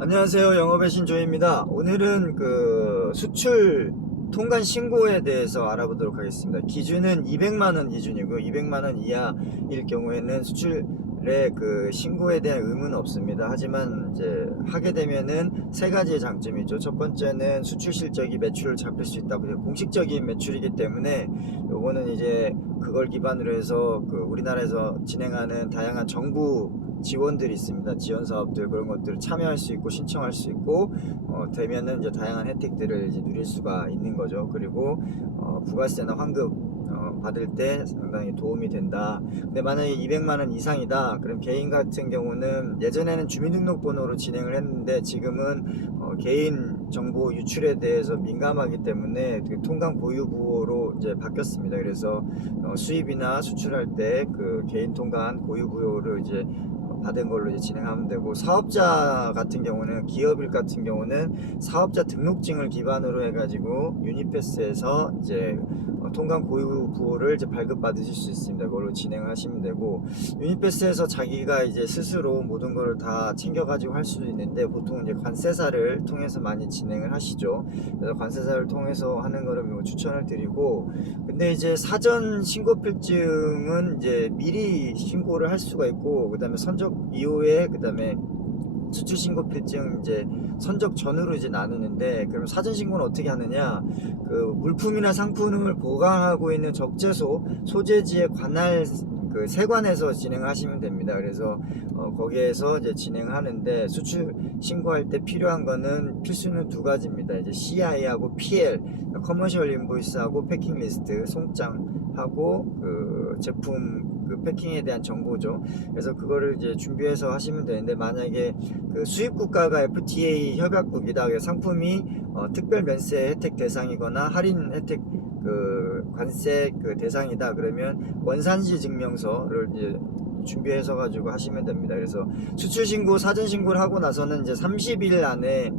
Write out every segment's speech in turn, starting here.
안녕하세요. 영업의 신조입니다. 오늘은 그 수출 통관 신고에 대해서 알아보도록 하겠습니다. 기준은 200만원 기준이고 200만원 이하일 경우에는 수출의 그 신고에 대한 의무는 없습니다. 하지만 이제 하게 되면은 세 가지의 장점이 있죠. 첫 번째는 수출 실적이 매출을 잡힐 수 있다. 공식적인 매출이기 때문에 요거는 이제 그걸 기반으로 해서 그 우리나라에서 진행하는 다양한 정부 지원들이 있습니다. 지원 사업들 그런 것들을 참여할 수 있고 신청할 수 있고 되면은 이제 다양한 혜택들을 이제 누릴 수가 있는 거죠. 그리고 부가세나 환급 받을 때 상당히 도움이 된다. 근데 만약에 200만원 이상이다 그럼 개인 같은 경우는 예전에는 주민등록번호로 진행을 했는데 지금은 개인 정보 유출에 대해서 민감하기 때문에 통관 고유부호로 이제 바뀌었습니다. 그래서 수입이나 수출할 때 그 개인 통관 고유부호를 이제 받은 걸로 이제 진행하면 되고, 사업자 같은 경우는 기업일 같은 경우는 사업자 등록증을 기반으로 해가지고 유니패스에서 이제 통관 고유 부호를 이제 발급 받으실 수 있습니다. 그걸로 진행하시면 되고, 유니패스에서 자기가 이제 스스로 모든 걸 다 챙겨가지고 할 수도 있는데 보통 이제 관세사를 통해서 많이 진행을 하시죠. 그래서 관세사를 통해서 하는 거를 뭐 추천을 드리고, 근데 이제 사전 신고 필증은 이제 미리 신고를 할 수가 있고, 그 다음에 선적 이후에 그 다음에 수출 신고 필증 이제 선적 전후로 이제 나누는데, 그럼 사전 신고는 어떻게 하느냐, 그 물품이나 상품을 보관하고 있는 적재소 소재지에 관할 그 세관에서 진행하시면 됩니다. 그래서 거기에서 이제 진행하는데, 수출 신고할 때 필요한 거는 필수는 두 가지입니다. 이제 CI하고 PL, 커머셜 인보이스하고 패킹 리스트, 송장하고 그 제품 그 패킹에 대한 정보죠. 그래서 그거를 이제 준비해서 하시면 되는데, 만약에 그 수입 국가가 FTA 협약국이다, 상품이 특별 면세 혜택 대상이거나 할인 혜택 그 관세 그 대상이다 그러면 원산지 증명서를 이제 준비해서 가지고 하시면 됩니다. 그래서 수출 신고 사전 신고를 하고 나서는 이제 30일 안에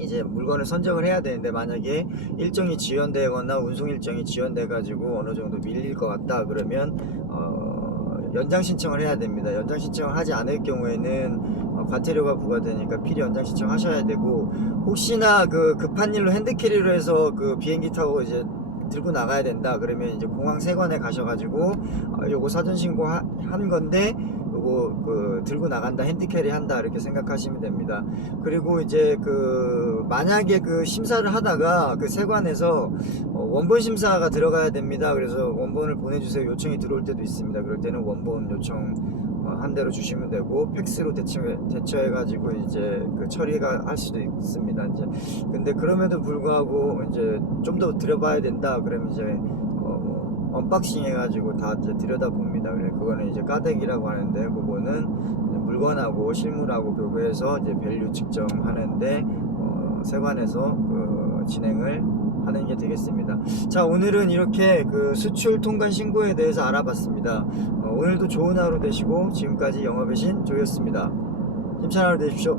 이제 물건을 선적을 해야 되는데, 만약에 일정이 지연되거나 운송 일정이 지연돼 가지고 어느 정도 밀릴 것 같다 그러면 연장 신청을 해야 됩니다. 연장 신청을 하지 않을 경우에는 과태료가 부과되니까 필히 연장 신청하셔야 되고, 혹시나 그 급한 일로 핸드캐리로 해서 그 비행기 타고 이제 들고 나가야 된다 그러면 이제 공항 세관에 가셔가지고 요거 사전 신고 한 건데 요거 그 들고 나간다, 핸드캐리 한다 이렇게 생각하시면 됩니다. 그리고 이제 그 만약에 그 심사를 하다가 그 세관에서 원본 심사가 들어가야 됩니다. 그래서 원본을 보내주세요 요청이 들어올 때도 있습니다. 그럴 때는 원본 요청 한 대로 주시면 되고, 팩스로 대처해가지고 이제 그 처리가 할 수도 있습니다. 이제 근데 그럼에도 불구하고 이제 좀 더 들여봐야 된다 그러면 이제 언박싱 해가지고 다 이제 들여다봅니다. 그래 그거는 이제 까대기라고 하는데, 그거는 물건하고 실물하고 교부해서 이제 밸류 측정하는데 세관에서 그 진행을 하는 게 되겠습니다. 자, 오늘은 이렇게 그 수출 통관 신고에 대해서 알아봤습니다. 오늘도 좋은 하루 되시고, 지금까지 영업의 신 조였습니다. 힘찬 하루 되십시오.